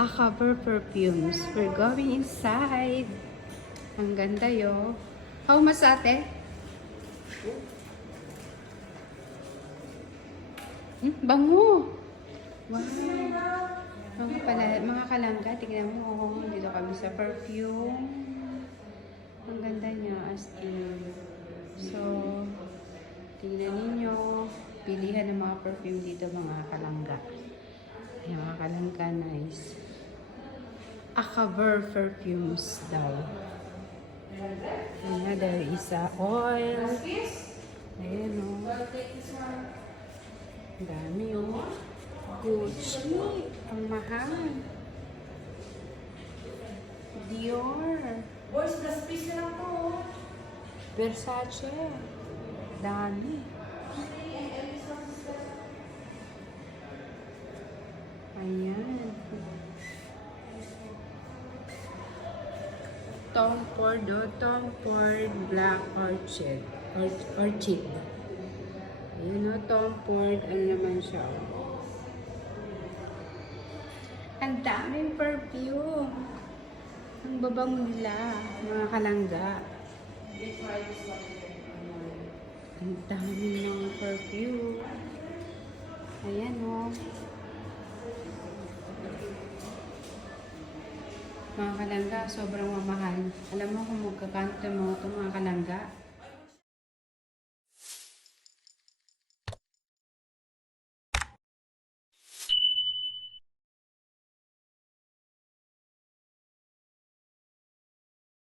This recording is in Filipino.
Akaber Perfumes. We're going inside. Ang ganda yo. How much ate? Bango. Wow. Mga kalangga, tignan mo. Dito kami sa perfume. Ang ganda niya as in. So, tignan ninyo. Pilihan ng mga perfume dito mga kalangga. Ay, mga kalangga, nice. Akaber Perfumes daw. Ayan, there is a oil. Ayan o. Ang dami o. Gucci. Ang mahal. Dior. Boys, last piece na lang to. Versace. Dami. Ayan. Tom Ford, Tom Ford Black Orchid. Orchid. Ayan o, Tom Ford. Ano naman siya? Ang daming perfume. Ang babango nila, mga kalangga. Ang dami ng perfume. Ayan o. Mga kalangga, sobrang mamahal. Alam mo kung magkakanto mo ito mga kalangga?